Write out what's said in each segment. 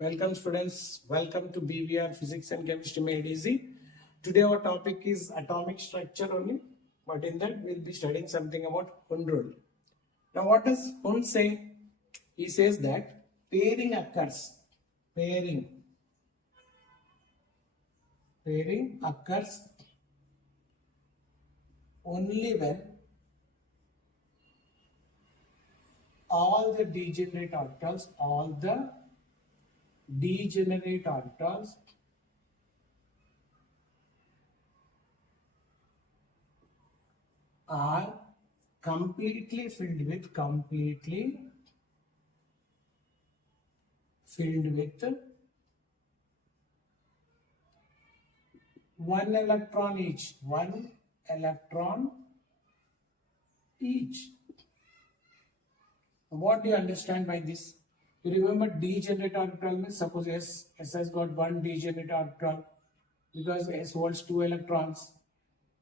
Welcome students, welcome to BVR Physics and Chemistry Made Easy. Today our topic is atomic structure only, but in that we'll be studying something about Hund rule. Now what does Hund say? He says that pairing occurs. Pairing occurs only when all the degenerate orbitals are completely filled with one electron each. What do you understand by this? You remember degenerate orbital means suppose S has got one degenerate orbital because S holds 2 electrons.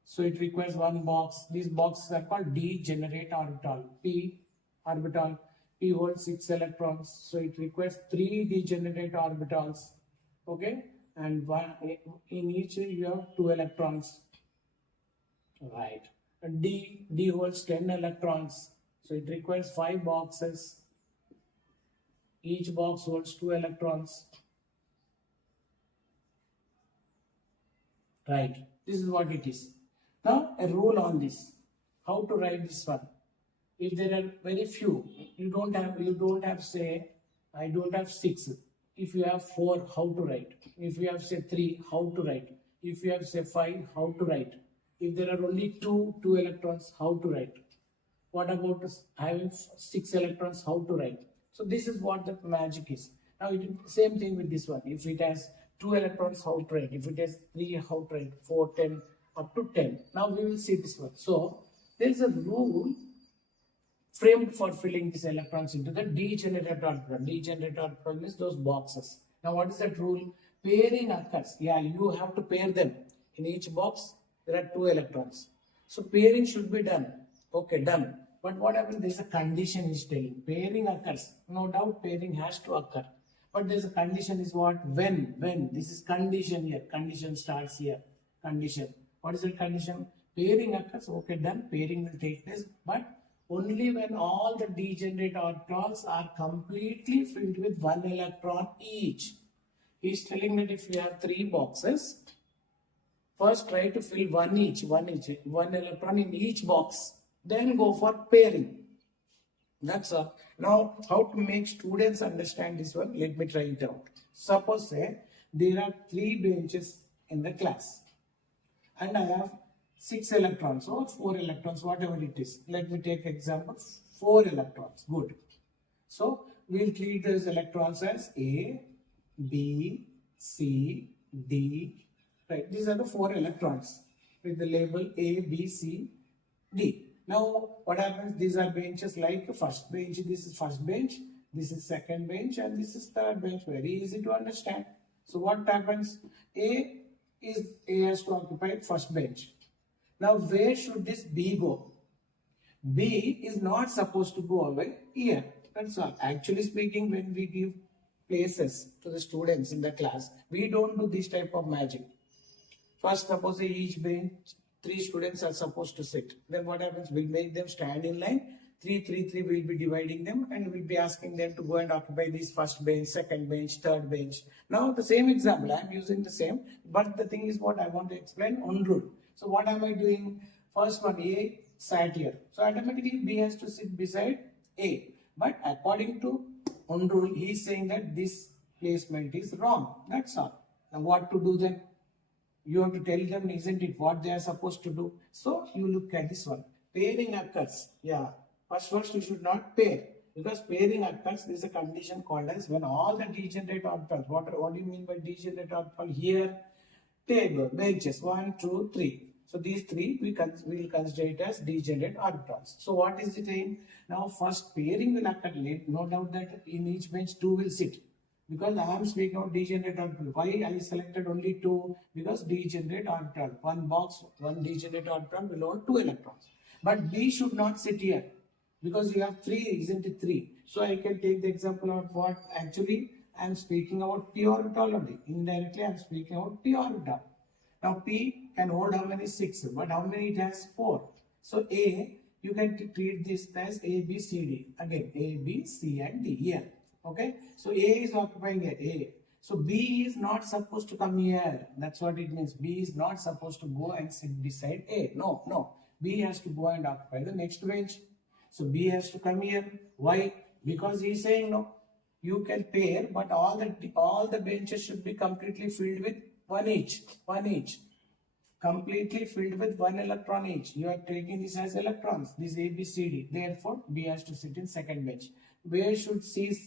So it requires one box. These boxes are called degenerate orbital. P holds 6 electrons. So it requires 3 degenerate orbitals. Okay? And one in each you have 2 electrons. Right. And D holds 10 electrons. So it requires 5 boxes. Each box holds 2 electrons. Right. This is what it is. Now a rule on this. How to write this one? If there are very few, you don't have say I don't have 6. If you have 4, how to write? If you have say 3, how to write? If you have say 5, how to write? If there are only 2 electrons, how to write? What about having 6 electrons, how to write? So this is what the magic is. Now it is same thing with this one. If it has 2 electrons, how to write? If it has 3, how to write? 4, 10, up to 10. Now we will see this one. So there is a rule framed for filling these electrons into the degenerate orbital. Degenerate orbital means those boxes. Now what is that rule? Pairing occurs. Yeah, you have to pair them. In each box there are 2 electrons. So pairing should be done. Okay, done. But what happens? There is a condition is telling. Pairing occurs. No doubt pairing has to occur. But there is a condition is what? When. This is condition here. Condition starts here. Condition. What is the condition? Pairing occurs. Okay, done. Pairing will take place. But only when all the degenerate orbitals are completely filled with 1 electron each. He is telling that if you have 3 boxes, first try to fill one electron in each box. Then go for pairing. That's all. Now, how to make students understand this one? Let me try it out. Suppose say there are 3 benches in the class. And I have 6 electrons or 4 electrons, whatever it is. Let me take example 4 electrons. Good. So, we'll treat those electrons as A, B, C, D. Right. These are the 4 electrons with the label A, B, C, D. Now, what happens? These are benches like first bench. This is first bench. This is second bench. And this is third bench. Very easy to understand. So, what happens? A has to occupy first bench. Now, where should this B go? B is not supposed to go away here. That's all. Actually speaking, when we give places to the students in the class, we don't do this type of magic. First, suppose each bench, 3 students are supposed to sit. Then what happens? We'll make them stand in line. 3, 3, 3, we'll be dividing them and we'll be asking them to go and occupy this first bench, second bench, third bench. Now, the same example, I'm using the same, but the thing is what I want to explain on rule. So, what am I doing? First one, A sat here. So, automatically B has to sit beside A. But according to on rule, he is saying that this placement is wrong. That's all. Now, what to do then? You have to tell them, isn't it, what they are supposed to do. So, you look at this one. Pairing occurs. Yeah. First you should not pair. Because pairing occurs, there is a condition called as when all the degenerate orbitals. What do you mean by degenerate orbital? Here, table, benches, 1, 2, 3. So, these 3 we will consider it as degenerate orbitals. So, what is it saying? Now, first pairing will occur late. No doubt that in each bench 2 will sit. Because I am speaking of degenerate orbital. Why I selected only 2? Because degenerate orbital. One box, one degenerate orbital will hold 2 electrons. But B should not sit here. Because you have 3, isn't it 3? So I can take the example of what? Actually, I am speaking about p orbital only. Indirectly, I am speaking about p orbital. Now, p can hold how many? 6, but how many it has? 4. So, A, you can treat this as A, B, C, D. Again, A, B, C, and D here. Okay. So, A is occupying here, A. So, B is not supposed to come here. That's what it means. B is not supposed to go and sit beside A. No, no. B has to go and occupy the next bench. So, B has to come here. Why? Because he is saying no. You can pair, but all the benches should be completely filled with one each. Completely filled with one electron each. You are taking this as electrons. This A, B, C, D. Therefore, B has to sit in second bench. Where should C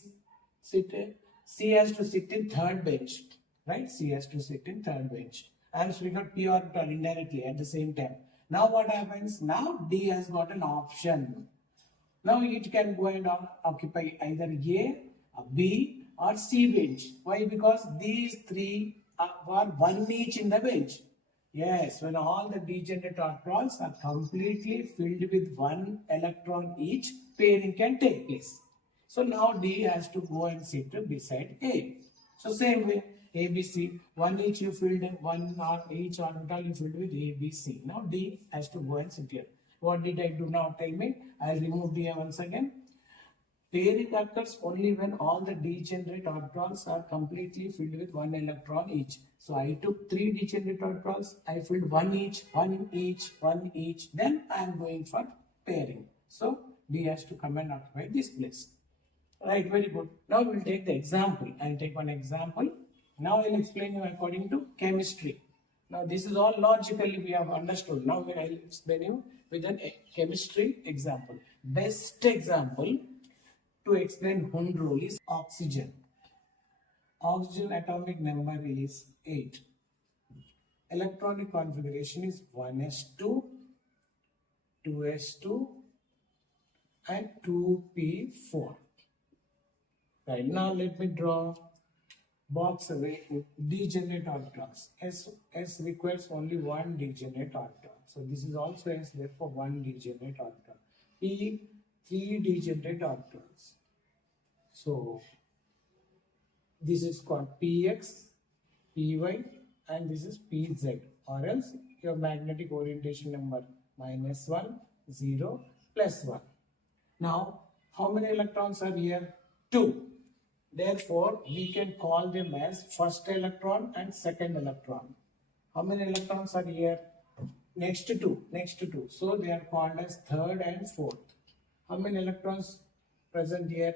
sit? C has to sit in third bench. Right? C has to sit in third bench. I am speaking of p orbital indirectly at the same time. Now what happens? Now D has got an option. Now it can go and occupy either A, B or C bench. Why? Because these three are one each in the bench. Yes, when all the degenerate orbitals are completely filled with one electron each, pairing can take place. So now D has to go and sit beside A. So same way, A, B, C, one each you filled, one or each orbital you filled with A, B, C. Now D has to go and sit here. What did I do now? Tell me. I'll remove D once again. Pairing occurs only when all the degenerate orbitals are completely filled with one electron each. So I took 3 degenerate orbitals, I filled one each, then I am going for pairing. So D has to come and occupy this place. Right, very good. Now we'll take the example. I'll take one example. Now I'll explain you according to chemistry. Now this is all logically we have understood. Now I'll explain you with a chemistry example. Best example to explain Hund rule is oxygen. Oxygen atomic number is 8. Electronic configuration is 1s2, 2s2 and 2p4. Right, now let me draw box away degenerate orbitals. S requires only one degenerate orbital. So this is also S, therefore one degenerate orbital. P, 3 degenerate orbitals. So this is called Px, Py and this is Pz, or else your magnetic orientation number -1, 0, +1. Now how many electrons are here? 2. Therefore, we can call them as first electron and second electron. How many electrons are here? Next to 2. So, they are called as third and fourth. How many electrons present here?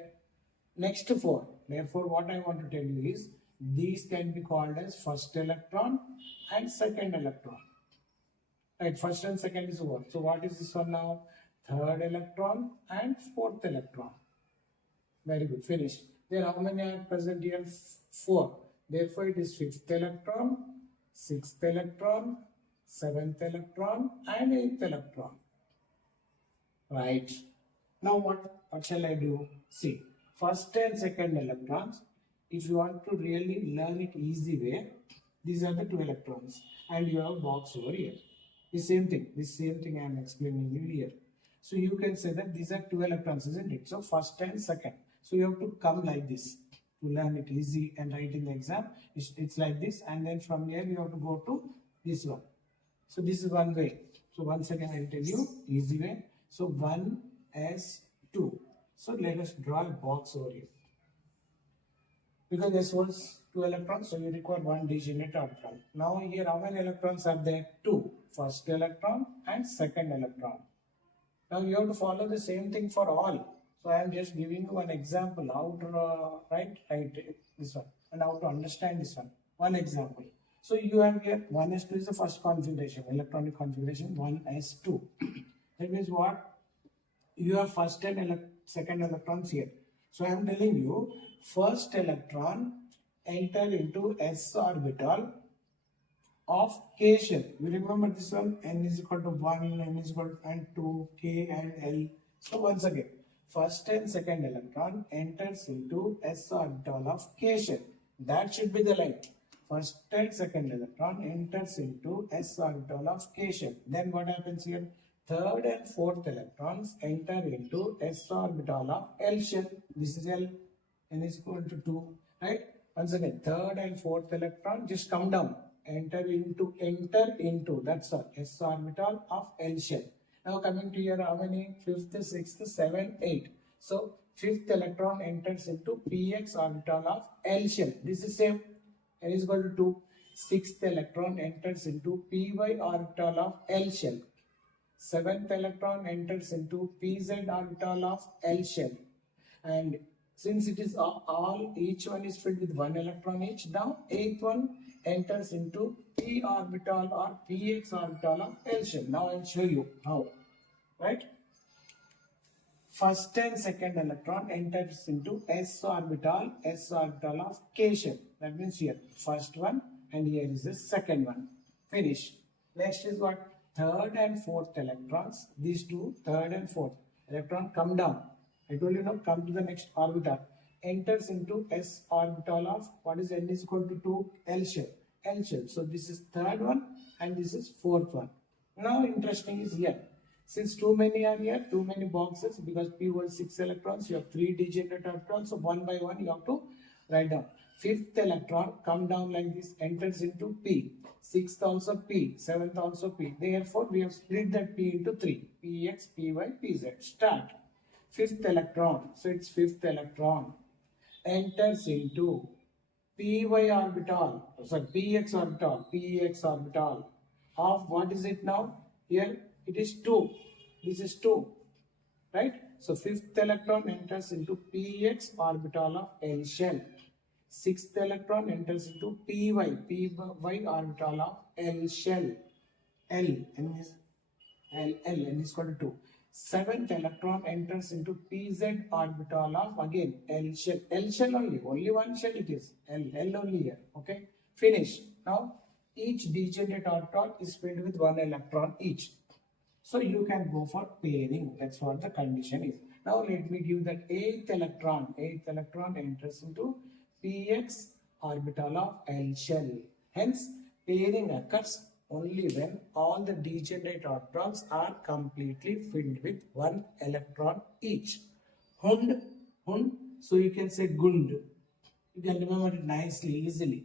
Next to 4. Therefore, what I want to tell you is, these can be called as first electron and second electron. Right, first and second is over. So, what is this one now? Third electron and fourth electron. Very good, finished. Then how many are present here? 4. Therefore, it is 5th electron, 6th electron, 7th electron and 8th electron. Right. Now what shall I do? See, first and second electrons, if you want to really learn it easy way, these are the 2 electrons and you have a box over here. The same thing I am explaining you here. So you can say that these are 2 electrons, isn't it? So first and second. So you have to come like this to learn it easy and write in the exam. It's like this, and then from here you have to go to this one. So this is one way. So once again I'll tell you easy way. So 1s2. So let us draw a box over here. Because this was 2 electrons, so you require one degenerate orbital. Now here how many electrons are there? 2. First electron and second electron. Now you have to follow the same thing for all. So I am just giving you an example how to write this one and how to understand this one. One example. So you have here 1s2 is the first configuration, electronic configuration 1s2. That means what? You have first and second electrons here. So I am telling you, first electron enter into s orbital of k shell. You remember this one? N is equal to 1, n is equal to and 2, k and l. So once again, first and second electron enters into s orbital of k shell. That should be the line. First and second electron enters into s orbital of k shell. Then what happens here? Third and fourth electrons enter into s orbital of L shell. This is L, n is equal to 2. right? Once again, third and fourth electron just come down, enter into, that's all, s orbital of L shell. Now coming to your how many? Fifth, sixth, seventh, eighth. So fifth electron enters into px orbital of L shell. This is same. N is equal to 2. Sixth electron enters into py orbital of L shell. Seventh electron enters into pz orbital of L shell. And since it is all, each one is filled with one electron each, now eighth one enters into p orbital or px orbital of L shell. Now I will show you how, right? First and second electron enters into s orbital of k shell. That means here first one and here is the second one. Finish. Next is what? Third and fourth electrons. These two, third and fourth electron, come down. I told you now, come to the next orbital. Enters into s orbital of what is n is equal to 2 L shell. L shell. So this is third one and this is fourth one. Now interesting is here. Since too many are here, too many boxes, because P holds 6 electrons, you have 3 degenerate electrons, so one by one you have to write down. Fifth electron come down like this, enters into P. Sixth also P, seventh also P. Therefore, we have split that P into 3. Px, Py, Pz. Start. Fifth electron, so it's fifth electron, enters into Py orbital, sorry, Px orbital of what is it now? Here it is 2. This is 2, right? So fifth electron enters into px orbital of L shell. Sixth electron enters into py orbital of L shell. N is equal to 2. Seventh electron enters into pz orbital of again L shell. L shell only one shell it is. L only here. Okay. Finish. Now each degenerate orbital is filled with one electron each. So you can go for pairing. That's what the condition is. Now let me give that eighth electron. Eighth electron enters into px orbital of L shell. Hence, pairing occurs only when all the degenerate orbitals are completely filled with one electron each. Hund. So you can say Gund. You can remember it nicely, easily.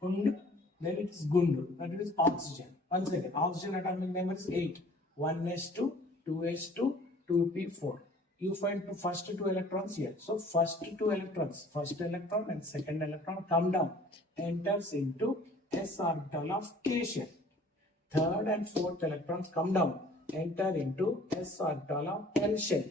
Hund. Then it is Gund. That is oxygen. Once again, oxygen atomic number is 8. 1s2, 2s2, 2p4. You find the first two electrons here. So first two electrons, first electron and second electron come down, enters into s orbital of k shell. Third and fourth electrons come down, enter into s orbital of L shell.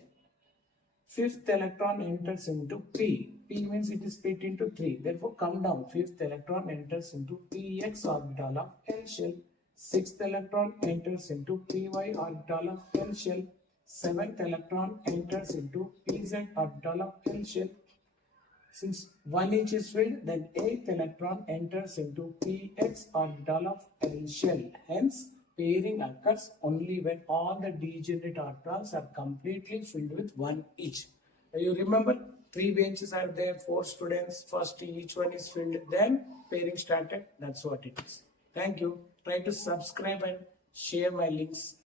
Fifth electron enters into P. P means it is split into 3. Therefore come down. Fifth electron enters into px orbital of L shell. Sixth electron enters into py orbital of L shell. Seventh electron enters into pz orbital of L shell. Since one each is filled, then eighth electron enters into px orbital of L shell. Hence, pairing occurs only when all the degenerate orbitals are completely filled with one each. You remember, 3 benches are there, 4 students. First, each one is filled. Then pairing started. That's what it is. Thank you. Try to subscribe and share my links.